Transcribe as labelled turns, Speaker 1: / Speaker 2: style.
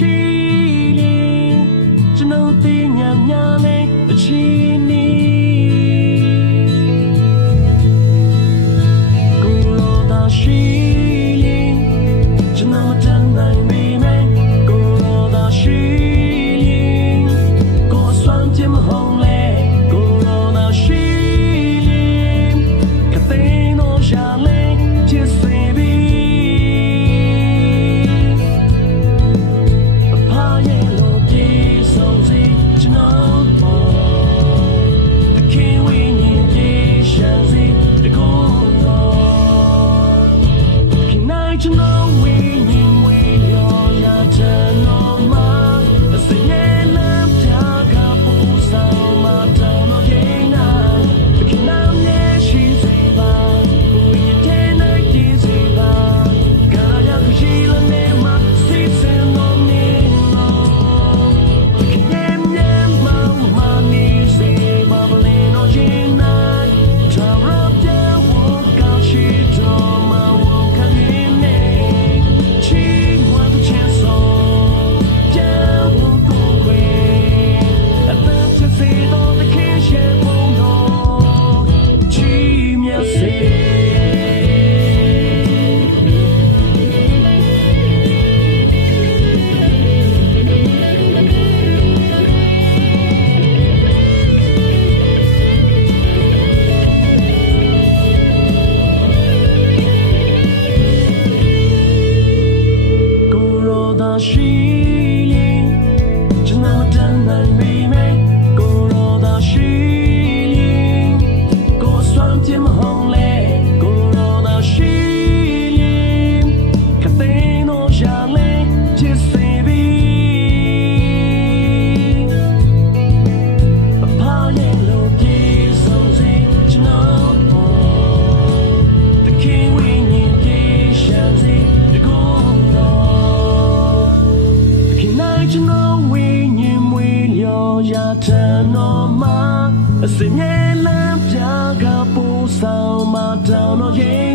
Speaker 1: You. တော်မှာအစမြဲလမ်းပြကပူဆောင်မှာတောင်းတော့ရဲ့